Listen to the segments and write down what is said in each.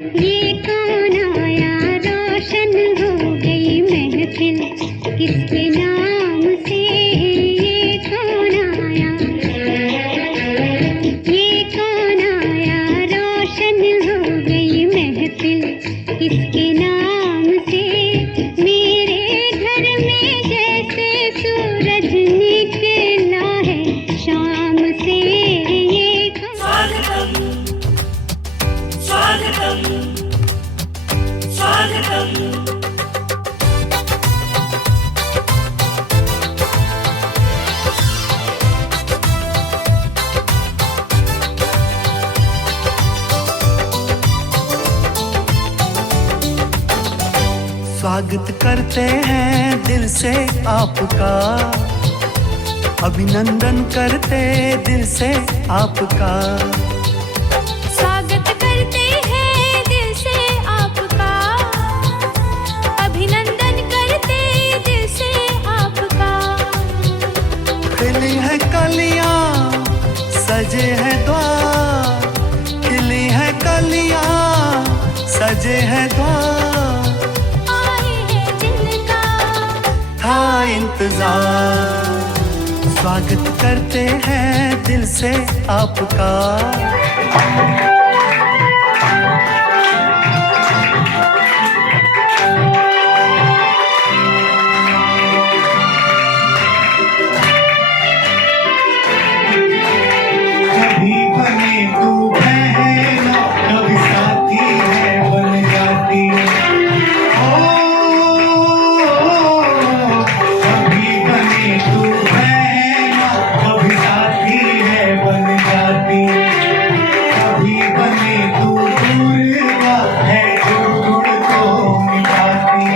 ये कौन आया, रोशन हो गई महफिल, किसके नाम से ये कौन आया, ये कौन आया, रोशन हो गई महफिल, किसके नाम से, मेरे घर में जैसे सूरज निकला है शाम से, ये स्वागतम स्वागतम स्वागतम। स्वागत करते हैं दिल से आपका, अभिनंदन करते दिल से आपका। स्वागत करते हैं दिल से आपका, अभिनंदन करते दिल से आपका। खिली है कलियां, सजे हैं द्वार, खिली है कलियां, सजे हैं द्वार। था इंतजार, स्वागत करते हैं दिल से आपका। कभी बने तू बहन, कभी साथी है बन जाती। कभी बने तू बहन, कभी साथी है बन जाती। कभी बने तू दूर का है जो तुझको मिटाती।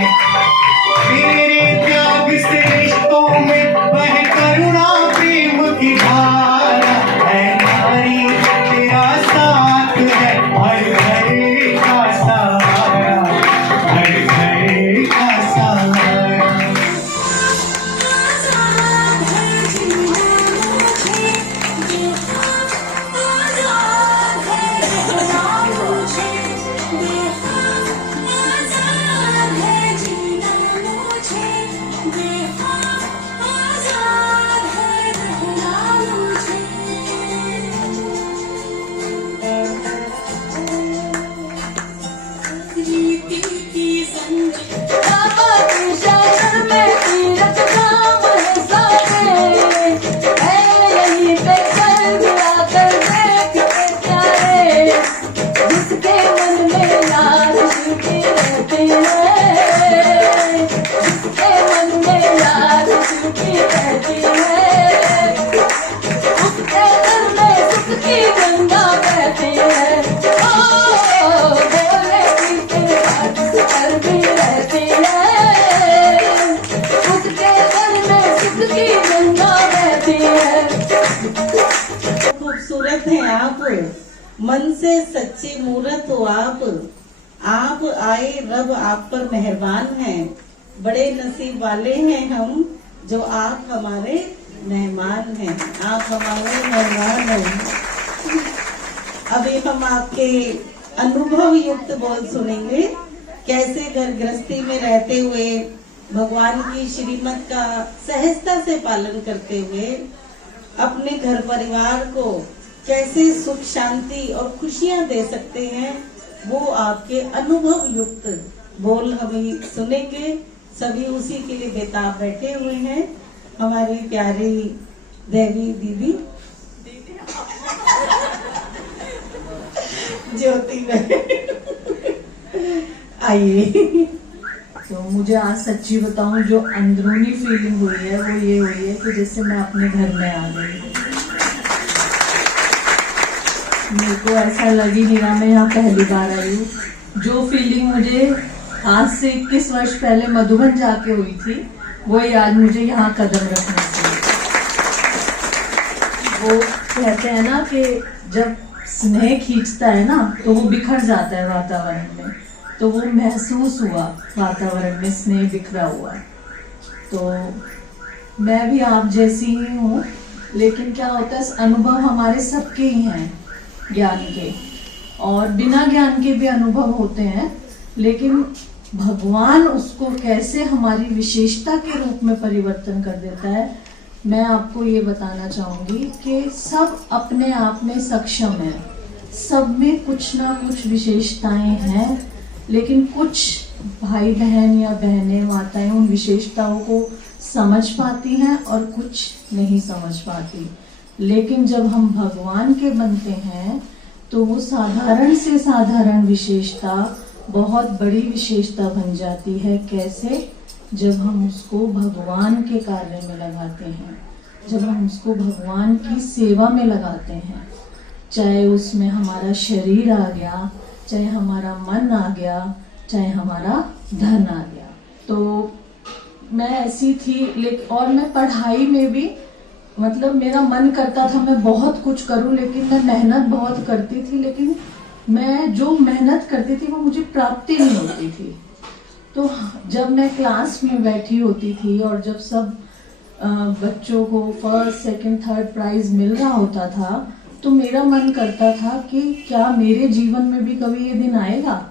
तेरे त्याग से रिश्तों में बह करुणा प्रेम की धारा है नारी, तेरा साथ है हर घर का सहारा, हर घर का सहारा। खूबसूरत हैं आप, मन से सच्ची मूरत हो आप आए रब आप पर मेहरबान हैं। बड़े नसीब वाले हैं हम जो आप हमारे मेहमान हैं, आप हमारे मेहमान हैं। अभी हम आपके अनुभव युक्त बोल सुनेंगे, कैसे घर गृहस्थी में रहते हुए भगवान की श्रीमत का सहजता से पालन करते हुए अपने घर परिवार को कैसे सुख शांति और खुशियां दे सकते हैं, वो आपके अनुभव युक्त बोल हम सुनेंगे। सभी उसी के लिए बेताब बैठे हुए हैं। हमारी प्यारी देवी दीदी ज्योति आइए। तो मुझे आज सच्ची बताऊं, जो अंदरूनी फीलिंग हुई है वो ये हुई है कि जैसे मैं अपने घर में आ गई। मेरे को ऐसा लग ही नहीं रहा मैं यहाँ पहली बार आई हूँ। जो फीलिंग मुझे आज से 21 वर्ष पहले मधुबन जाके हुई थी, वही आज मुझे यहाँ कदम रखने से। वो कहते हैं ना कि जब स्नेह खींचता है ना तो वो बिखर जाता है वातावरण में, तो वो महसूस हुआ वातावरण में स्नेह बिखरा हुआ। तो मैं भी आप जैसी ही हूँ, लेकिन क्या होता है अनुभव हमारे सबके ही हैं ज्ञान के। और बिना ज्ञान के भी अनुभव होते हैं, लेकिन भगवान उसको कैसे हमारी विशेषता के रूप में परिवर्तन कर देता है, मैं आपको ये बताना चाहूंगी कि सब अपने आप में सक्षम है, सब में कुछ ना कुछ विशेषताएं हैं, लेकिन कुछ भाई बहन या बहनें माताएं उन विशेषताओं को समझ पाती हैं और कुछ नहीं समझ पाती। लेकिन जब हम भगवान के बनते हैं तो वो साधारण से साधारण विशेषता बहुत बड़ी विशेषता बन जाती है। कैसे? जब हम उसको भगवान के कार्य में लगाते हैं, जब हम उसको भगवान की सेवा में लगाते हैं, चाहे उसमें हमारा शरीर आ गया, चाहे हमारा मन आ गया, चाहे हमारा धन आ गया। तो मैं ऐसी थी, लेकिन और मैं पढ़ाई में भी मतलब मेरा मन करता था मैं बहुत कुछ करूं, लेकिन मैं मेहनत बहुत करती थी, लेकिन मैं जो मेहनत करती थी वो मुझे प्राप्ति नहीं होती थी। तो जब मैं क्लास में बैठी होती थी और जब सब बच्चों को फर्स्ट सेकंड थर्ड प्राइज मिल रहा होता था, तो मेरा मन करता था कि क्या मेरे जीवन में भी कभी ये दिन आएगा,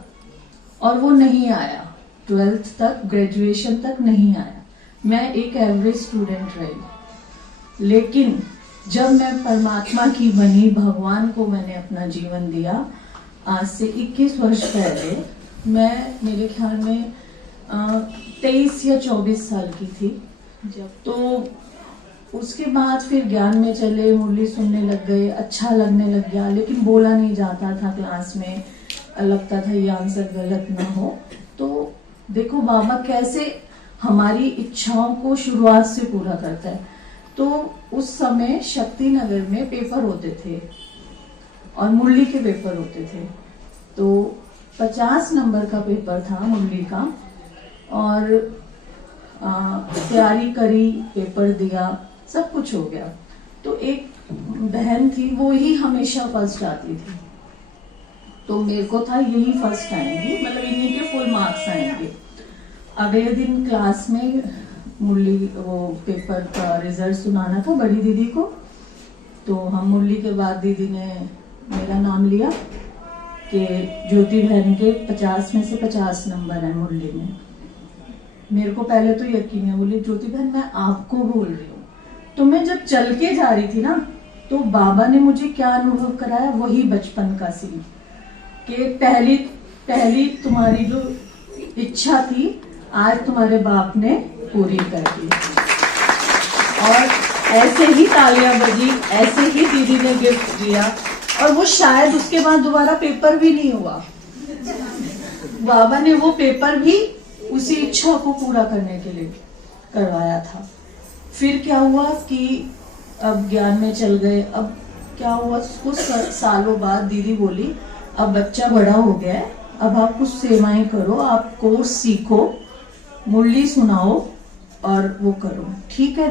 और वो नहीं आया। 12th तक, ग्रेजुएशन तक नहीं आया। मैं एक एवरेज स्टूडेंट रही, लेकिन जब मैं परमात्मा की बनी, भगवान को मैंने अपना जीवन दिया, आज से 21 वर्ष पहले, मैं मेरे ख्याल में 23 या 24 साल की थी जब। तो उसके बाद फिर ज्ञान में चले, मुरली सुनने लग गए, अच्छा लगने लग गया, लेकिन बोला नहीं जाता था क्लास में, लगता था ये आंसर गलत ना हो। तो देखो बाबा कैसे हमारी इच्छाओं को शुरुआत से पूरा करता है। तो उस समय शक्ति नगर में पेपर होते थे और मुरली के पेपर होते थे। तो 50 नंबर का पेपर था मुरली का, और तैयारी करी, पेपर दिया, सब कुछ हो गया। तो एक बहन थी, वो ही हमेशा फर्स्ट आती थी, तो मेरे को था यही फर्स्ट आएंगी, मतलब इन्हीं के फुल मार्क्स आएंगे। अगले दिन क्लास में मुरली वो पेपर का रिजल्ट सुनाना था बड़ी दीदी को। तो हम मुरली के बाद दीदी ने मेरा नाम लिया कि ज्योति बहन के 50 में से 50 नंबर है मुरली में। मेरे को पहले तो यकीन है, बोली ज्योति बहन मैं आपको बोल रही हूँ। तो मैं जब चल के जा रही थी ना, तो बाबा ने मुझे क्या अनुभव कराया, वही बचपन का सीन कि पहली तुम्हारी जो इच्छा थी आज तुम्हारे बाप ने पूरी कर दी। और ऐसे ही तालियां बजी, ऐसे ही दीदी ने गिफ्ट दिया, और वो शायद उसके बाद दोबारा पेपर भी नहीं हुआ। बाबा ने वो पेपर भी उसी इच्छा को पूरा करने के लिए करवाया था। फिर क्या हुआ कि अब ज्ञान में चल गए। अब क्या हुआ, कुछ सालों बाद दीदी बोली अब बच्चा बड़ा हो गया है, अब आप कुछ सेवाएं करो, आप कोर्स सीखो, मुरली सुनाओ और वो करो। ठीक है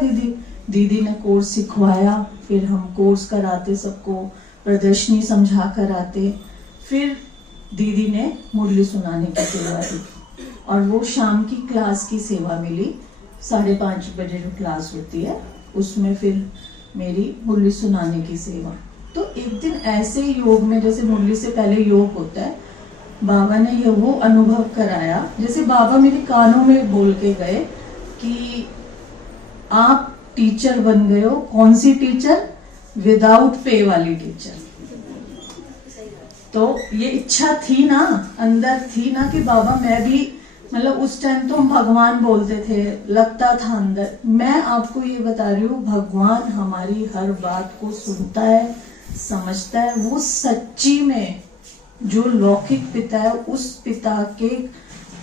दीदी ने कोर्स सिखवाया। फिर हम कोर्स कराते, सबको प्रदर्शनी समझा कर आते। फिर दीदी ने मुरली सुनाने की सेवा दी, और वो शाम की क्लास की सेवा मिली। 5:30 बजे जो क्लास होती है उसमें फिर मेरी मुरली सुनाने की सेवा। तो एक दिन ऐसे योग में, जैसे मुरली से पहले योग होता है, बाबा ने ये वो अनुभव कराया, जैसे बाबा मेरे कानों में बोल के गए कि आप टीचर बन गए हो। कौन सी टीचर? विदाउट पे वाली टीचर। तो ये इच्छा थी ना, अंदर थी ना कि बाबा मैं भी, मतलब उस टाइम तो हम भगवान बोलते थे, लगता था अंदर। मैं आपको ये बता रही हूँ, भगवान हमारी हर बात को सुनता है, समझता है। वो सच्ची में जो लौकिक पिता है, उस पिता के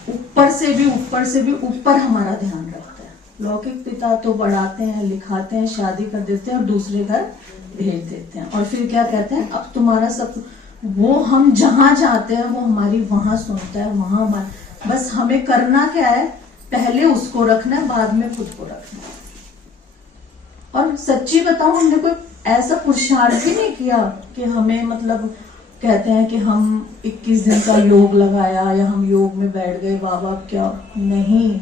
ऊपर से भी ऊपर हमारा ध्यान रखता है। लौकिक पिता तो बढ़ाते हैं, लिखाते हैं, शादी कर देते हैं और दूसरे घर भेज देते हैं, और फिर क्या कहते हैं अब तुम्हारा सब, वो हम जहां जाते हैं वो हमारी वहां सुनता है, वहां बस हमें करना क्या है, पहले उसको रखना है, बाद में खुद को रखना है। और सच्ची बताऊं, हमने कोई ऐसा पुरुषार्थ भी नहीं किया कि हमें, मतलब कहते हैं कि हम 21 दिन का योग लगाया या हम योग में बैठ गए, बाबा क्या, नहीं।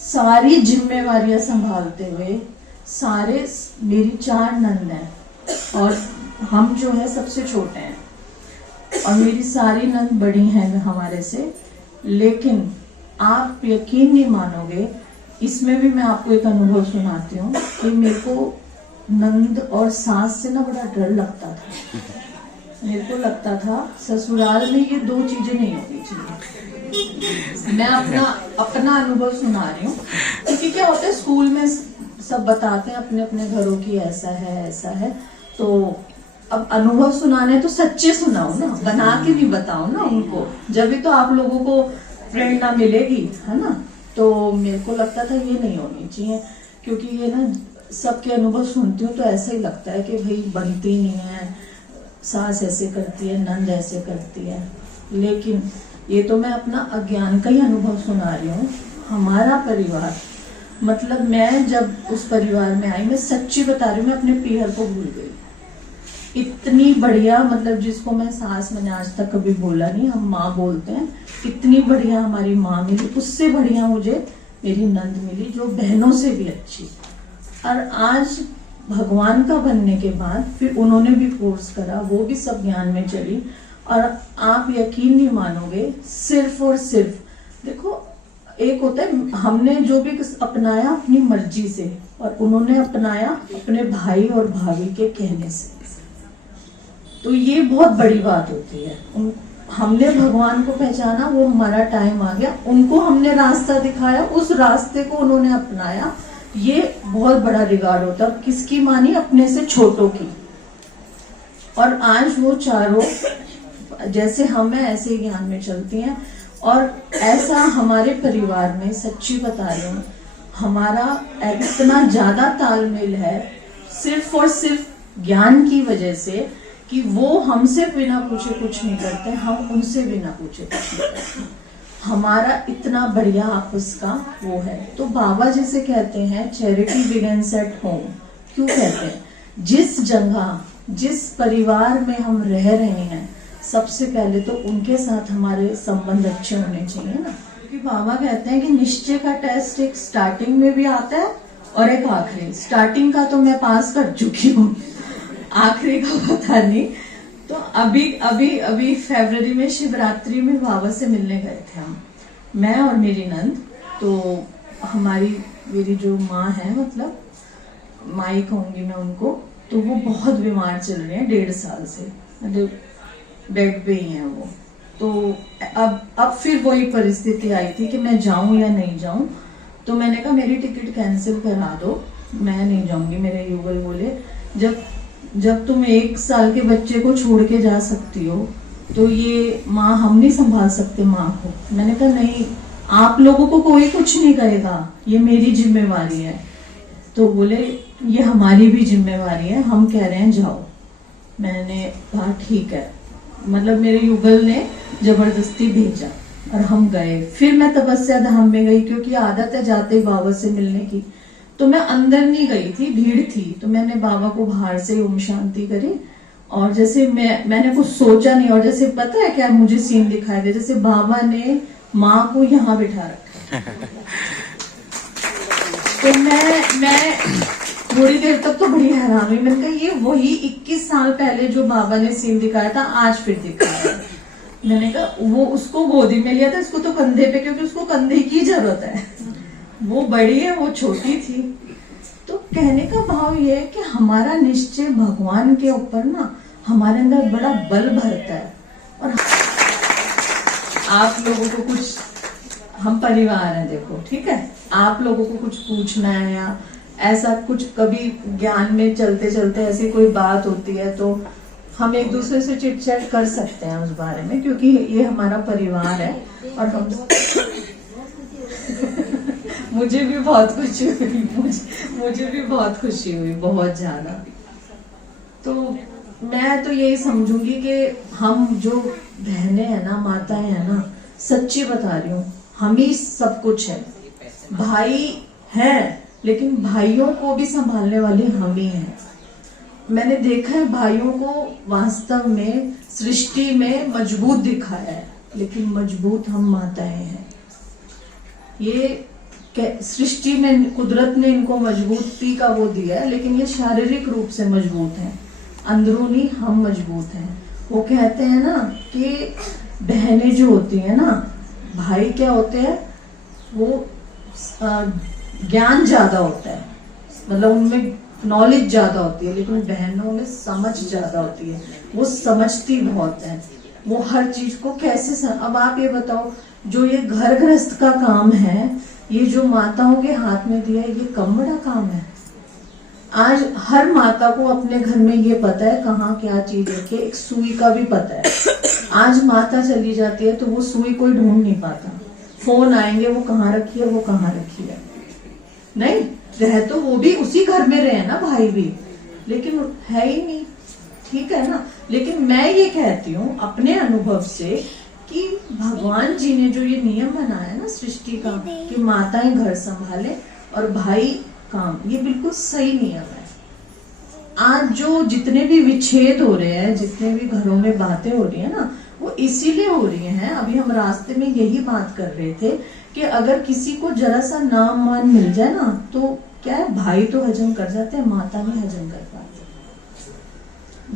सारी जिम्मेवारियां संभालते हुए, सारे, मेरी 4 नंद हैं और हम जो है सबसे छोटे हैं, और मेरी सारी नंद बड़ी हैं हमारे से, लेकिन आप यकीन नहीं मानोगे, इसमें भी मैं आपको एक अनुभव सुनाती हूँ कि मेरे को नंद और सास से ना बड़ा डर लगता था। मेरे को लगता था ससुराल में ये दो चीजें नहीं होनी चाहिए। मैं अपना अनुभव सुना रही हूँ, क्योंकि क्या होता है स्कूल में सब बताते हैं अपने अपने घरों की ऐसा है, तो अब अनुभव सुनाने तो सच्चे सुनाओ ना, बना के भी बताओ ना उनको, जब भी तो आप लोगों को प्रेरणा मिलेगी, है ना। तो मेरे को लगता था ये नहीं होनी चाहिए, क्योंकि ये ना सबके अनुभव सुनती हूँ तो ऐसा ही लगता है कि भाई बनती नहीं है, सास ऐसे करती है, नंद ऐसे करती है। लेकिन ये तो मैं अपना अज्ञान का ही अनुभव सुना रही हूँ। हमारा परिवार, मतलब मैं जब उस परिवार में आई, मैं सच्ची बता रही हूँ, मैं अपने पीहर को भूल गई। इतनी बढ़िया, मतलब जिसको मैं सास मैंने आज तक कभी बोला नहीं, हम माँ बोलते हैं, इतनी बढ़िया हमारी माँ मिली, उससे बढ़िया मुझे मेरी नंद मिली, जो बहनों से भी अच्छी। और आज भगवान का बनने के बाद फिर उन्होंने भी कोर्स करा, वो भी सब ज्ञान में चली, और आप यकीन नहीं मानोगे, सिर्फ और सिर्फ देखो, एक होता है हमने जो भी अपनाया अपनी मर्जी से, और उन्होंने अपनाया अपने भाई और भाभी के कहने से। तो ये बहुत बड़ी बात होती है। हमने भगवान को पहचाना, वो हमारा टाइम आ गया, उनको हमने रास्ता दिखाया, उस रास्ते को उन्होंने अपनाया, ये बहुत बड़ा रिगार्ड होता है। किसकी मानी? अपने से छोटों की। और आज वो चारों जैसे हम हैं ऐसे ही ज्ञान में चलती हैं, और ऐसा हमारे परिवार में, सच्ची बता रही हूँ, हमारा इतना ज्यादा तालमेल है सिर्फ और सिर्फ ज्ञान की वजह से, कि वो हमसे बिना पूछे कुछ नहीं करते, हम उनसे बिना पूछे कुछ नहीं करते। हमारा इतना बढ़िया आपस का वो है। तो बाबा जिसे कहते हैं चैरिटी बिगिंस एट होम, क्यों कहते हैं? जिस जगह, जिस परिवार में हम रह रहे हैं, सबसे पहले तो उनके साथ हमारे संबंध अच्छे होने चाहिए ना। क्योंकि बाबा कहते हैं कि निश्चय का टेस्ट एक स्टार्टिंग में भी आता है और एक आखिरी। स्टार्टिंग का तो मैं पास कर चुकी हूँ, आखिरी का पता नहीं। तो अभी फरवरी में शिवरात्रि में बाबा से मिलने गए थे हम, मैं और मेरी नंद। तो मेरी जो माँ है, मतलब माई कहूंगी मैं उनको, तो वो बहुत बीमार चल रहे हैं 1.5 साल से, मतलब बेड पे ही हैं वो। तो अब फिर वही परिस्थिति आई थी कि मैं जाऊं या नहीं जाऊं। तो मैंने कहा मेरी टिकट कैंसिल करा दो, मैं नहीं जाऊंगी। मेरे युगल बोले जब तुम 1 साल के बच्चे को छोड़ के जा सकती हो, तो ये माँ हम नहीं संभाल सकते माँ को। मैंने कहा नहीं, आप लोगों को कोई कुछ नहीं करेगा, ये मेरी जिम्मेवारी है। तो बोले ये हमारी भी जिम्मेवारी है, हम कह रहे हैं जाओ। मैंने कहा ठीक है, मतलब मेरे युगल ने जबरदस्ती भेजा और हम गए। फिर मैं तपस्या धाम में गई, क्योंकि आदत है जाते बाबा से मिलने की। तो मैं अंदर नहीं गई थी, भीड़ थी, तो मैंने बाबा को बाहर से ओम शांति करी। और जैसे मैंने कुछ सोचा नहीं, और जैसे पता है क्या मुझे सीन दिखाई दे, जैसे बाबा ने माँ को यहाँ बिठा रखा। तो मैं थोड़ी देर तक तो बड़ी हैरान हुई। मैंने कहा ये वही 21 साल पहले जो बाबा ने सीन दिखाया था, आज फिर दिखाया। मैंने कहा वो उसको गोदी में लिया था, इसको तो कंधे पे, क्योंकि उसको कंधे की जरूरत है। वो बड़ी है, वो छोटी थी। तो कहने का भाव ये है कि हमारा निश्चय भगवान के ऊपर ना हमारे अंदर बड़ा बल भरता है। और आप लोगों को कुछ, हम परिवार हैं देखो, ठीक है, आप लोगों को कुछ पूछना है या ऐसा कुछ, कभी ज्ञान में चलते चलते ऐसी कोई बात होती है, तो हम एक दूसरे से चिट चैट कर सकते हैं उस बारे में, क्योंकि ये हमारा परिवार है। और हम मुझे भी बहुत खुशी हुई, मुझे भी बहुत खुशी हुई, बहुत ज्यादा। तो मैं तो यही समझूंगी कि हम जो बहनें हैं ना, माताएं हैं ना, सच्ची बता रही हूँ, हम ही सब कुछ है। भाई है, लेकिन भाइयों को भी संभालने वाले हम ही हैं। मैंने देखा है भाइयों को वास्तव में सृष्टि में मजबूत दिखाया है, लेकिन मजबूत हम माताएं हैं। ये सृष्टि में कुदरत ने इनको मजबूती का वो दिया है, लेकिन ये शारीरिक रूप से मजबूत है, अंदरूनी हम मजबूत हैं। वो कहते हैं ना कि बहनें जो होती हैं ना, भाई क्या होते हैं, वो ज्ञान ज्यादा होता है, मतलब उनमें नॉलेज ज्यादा होती है, लेकिन बहनों में समझ ज्यादा होती है, वो समझती बहुत है, वो हर चीज को कैसे अब आप ये बताओ, जो ये घर गृहस्थ का काम है, ये जो माताओं के हाथ में दिया है, ये कम बड़ा काम है। आज हर माता को अपने घर में ये पता है कहाँ क्या चीज रखे, एक सुई का भी पता है। आज माता चली जाती है तो वो सुई कोई ढूंढ नहीं पाता, फोन आएंगे वो कहाँ रखी है, वो कहाँ रखी है। नहीं रह तो वो भी उसी घर में रहे ना भाई भी, लेकिन है ही नहीं, ठीक है ना। लेकिन मैं ये कहती हूँ अपने अनुभव से कि भगवान जी ने जो ये नियम बनाया ना सृष्टि का कि माताएं घर संभाले और भाई काम, ये बिल्कुल सही नियम है। आज जो जितने भी विच्छेद हो रहे हैं, जितने भी घरों में बातें हो रही है ना, वो इसीलिए हो रही हैं। अभी हम रास्ते में यही बात कर रहे थे कि अगर किसी को जरा सा नाम मान मिल जाए ना, तो क्या है, भाई तो हजम कर जाते हैं, माता नहीं हजम कर पाते।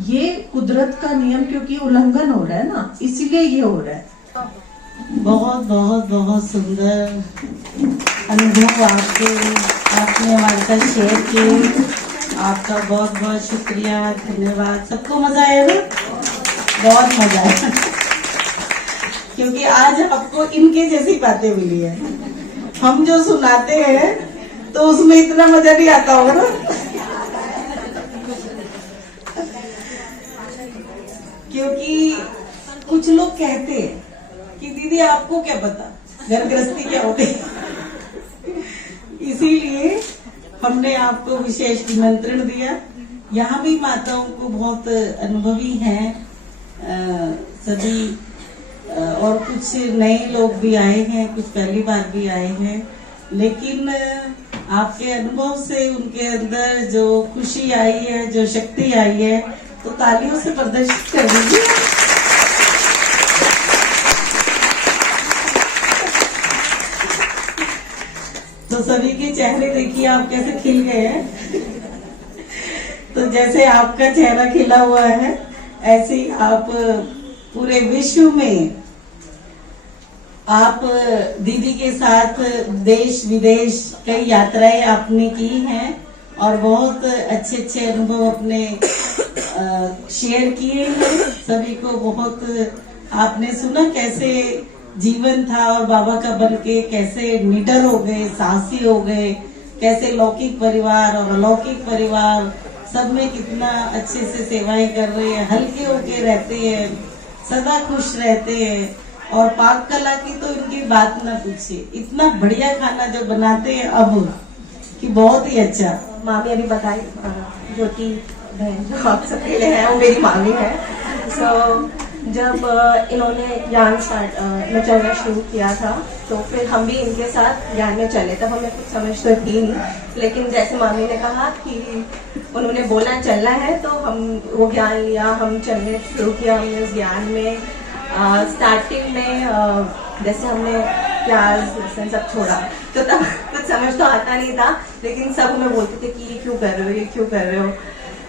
ये कुदरत का नियम क्योंकि उल्लंघन हो रहा है ना, इसीलिए ये हो रहा है। बहुत बहुत बहुत सुंदर अनुभव आपने हमारे साथ शेयर किए। आपका बहुत बहुत शुक्रिया, धन्यवाद। सबको मजा आया ना? बहुत मजा आया क्योंकि आज आपको इनके जैसी बातें मिली है। हम जो सुनाते हैं तो उसमें इतना मजा नहीं आता होगा ना। क्योंकि कुछ लोग कहते हैं कि दीदी आपको क्या पता घर गृहस्थी क्या होती है, इसीलिए हमने आपको विशेष निमंत्रण दिया। यहाँ भी माताओं को बहुत अनुभवी हैं सभी, और कुछ नए लोग भी आए हैं, कुछ पहली बार भी आए हैं, लेकिन आपके अनुभव से उनके अंदर जो खुशी आई है, जो शक्ति आई है, तो तालियों से प्रदर्शित कर दीजिए। तो सभी के चेहरे देखिए आप कैसे खिल गए हैं। तो जैसे आपका चेहरा खिला हुआ है, ऐसे ही आप पूरे विश्व में आप दीदी के साथ देश विदेश कई यात्राएं आपने की हैं और बहुत अच्छे अच्छे अनुभव अपने शेयर किए हैं। सभी को बहुत आपने सुना कैसे जीवन था और बाबा का बन के कैसे निडर हो गए, साहसी हो गए, कैसे लौकिक परिवार और अलौकिक परिवार सब में कितना अच्छे से सेवाएं कर रहे हैं, हल्के होके रहते हैं, सदा खुश रहते हैं। और पाक कला की तो इनकी बात ना पूछिए, इतना बढ़िया खाना जो बनाते हैं अब कि बहुत ही अच्छा। मामी अभी बताई, ज्योति बहन जो आप सबके लिए है वो मेरी मामी है। जब इन्होंने ज्ञान में चलना शुरू किया था तो फिर हम भी इनके साथ ज्ञान में चले। तब हमें कुछ समझ तो थी नहीं, लेकिन जैसे मामी ने कहा कि उन्होंने बोला चलना है तो हम वो ज्ञान लिया, हम चलने शुरू किया। हमने उस ज्ञान में स्टार्टिंग में जैसे हमने प्याज लहसुन सब छोड़ा तो तब कुछ समझ तो आता नहीं था, लेकिन सब हमें बोलते थे कि ये क्यों कर रहे हो, ये क्यों कर रहे हो।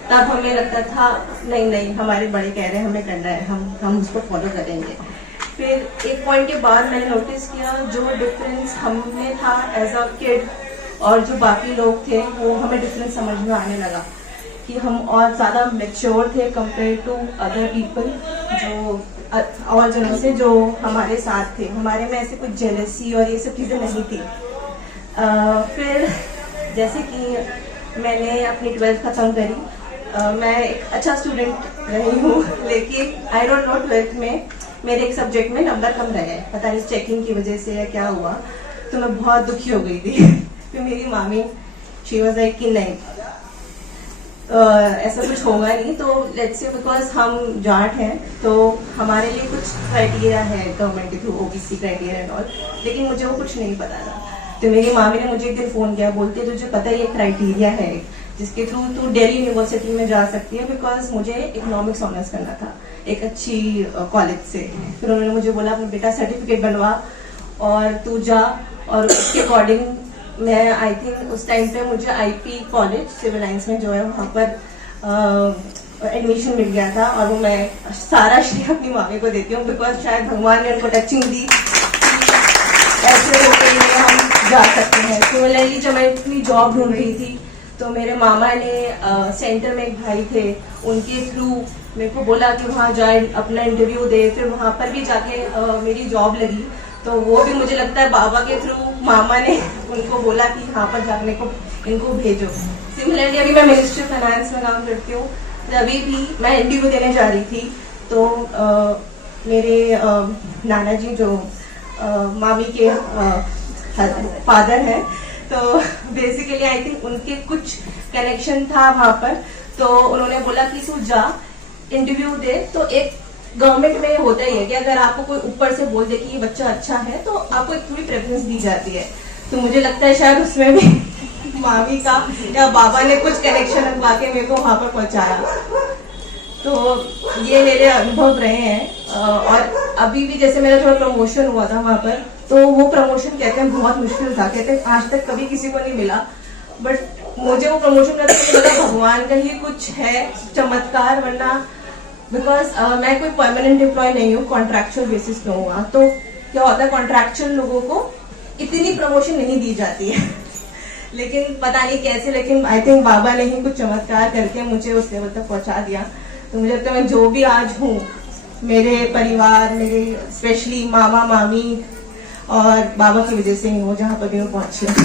तब हमें लगता था नहीं नहीं हमारे बड़े कह रहे हैं हमें करना है, हम उसको फॉलो करेंगे। फिर एक पॉइंट के बाद मैंने नोटिस किया जो डिफरेंस हमें था एज अ किड और जो बाकी लोग थे वो हमें डिफरेंस समझ में आने लगा कि हम और ज़्यादा मैच्योर थे कंपेयर टू अदर पीपल जो और जनों से जो हमारे साथ थे। हमारे में ऐसे कुछ जेलसी और ये सब चीज़ें नहीं थी। फिर जैसे कि मैंने अपनी 12th खत्म करी, मैं एक अच्छा स्टूडेंट रही हूँ, लेकिन आई डोंट नो 12th में मेरे एक सब्जेक्ट में नंबर कम रह गए, पता नहीं चेकिंग की वजह से या क्या हुआ। तो मैं बहुत दुखी हो गई थी। फिर मेरी मामी शी वाज लाइक कि नहीं ऐसा कुछ होगा नहीं, तो लेट्स से बिकॉज हम जाट हैं तो हमारे लिए कुछ क्राइटेरिया है गवर्नमेंट के through, OBC criteria and all, लेकिन मुझे वो कुछ नहीं पता था। तो मेरी मामी ने मुझे एक दिन फ़ोन किया, बोलते तुझे पता है ये क्राइटेरिया है जिसके थ्रू तू दिल्ली यूनिवर्सिटी में जा सकती है, बिकॉज मुझे इकोनॉमिक्स ऑनर्स करना था एक अच्छी कॉलेज से। फिर उन्होंने मुझे बोला अपना बेटा सर्टिफिकेट बनवा और तू जा, और उसके अकॉर्डिंग मैं आई थिंक उस टाइम पे मुझे आईपी कॉलेज सिविल लाइंस में जो है वहाँ पर एडमिशन मिल गया था, और वो मैं सारा श्रेय अपनी मामी को देती हूँ, बिकॉज शायद भगवान ने उनको टचिंग दी, ऐसे होते ही हम जा सकते हैं। सिमिलरली जब मैं अपनी जॉब ढूंढ रही थी तो मेरे मामा ने सेंटर में एक भाई थे, उनके थ्रू मेरे को बोला कि वहाँ जाए, अपना इंटरव्यू दे, फिर वहाँ पर भी जाके मेरी जॉब लगी। तो वो भी मुझे लगता है बाबा के थ्रू मामा ने उनको बोला कि यहाँ पर जाने को इनको भेजो। सिमिलरली अभी मैं मिनिस्ट्री फाइनेंस में काम करती हूँ, तो अभी भी मैं इंटरव्यू देने जा रही थी, तो मेरे नाना जी जो मामी के फादर हैं, तो बेसिकली आई थिंक उनके कुछ कनेक्शन था वहाँ पर, तो उन्होंने बोला कि तू जा इंटरव्यू दे। तो एक गवर्नमेंट में होता ही है कि अगर आपको कोई ऊपर से बोल दे कि ये बच्चा अच्छा है तो आपको एक थोड़ी प्रेफरेंस दी जाती है। तो मुझे लगता है शायद उसमें भी मामी का या बाबा ने कुछ कनेक्शन रखवा के मेरे को वहां पर पहुंचाया। तो ये मेरे अनुभव रहे हैं। और अभी भी जैसे मेरा थोड़ा प्रमोशन हुआ था वहां पर, तो वो प्रमोशन कहते हैं बहुत मुश्किल था, कहते हैं आज तक कभी किसी को नहीं मिला, बट मुझे वो प्रमोशन मिला तो मुझे लगा भगवान का ही कुछ है चमत्कार, वरना बिकॉज मैं कोई परमानेंट एम्प्लॉय नहीं हूँ, कॉन्ट्रैक्चुअल बेसिस पे हुआ। तो क्या होता है, कॉन्ट्रैक्चुअल लोगों को इतनी प्रमोशन नहीं दी जाती है लेकिन पता नहीं कैसे, लेकिन आई थिंक बाबा ने ही कुछ चमत्कार करके मुझे उस लेवल तक पहुंचा दिया। तो मुझे लगता है मैं जो भी आज हूँ, मेरे परिवार, मेरे स्पेशली मामा मामी और बाबा की वजह से ही हूँ जहाँ पर भी मैं पहुंची हूँ।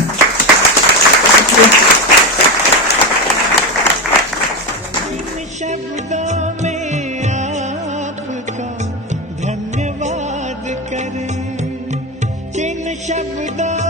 शब्दों में आपका धन्यवाद करें, जिन शब्दों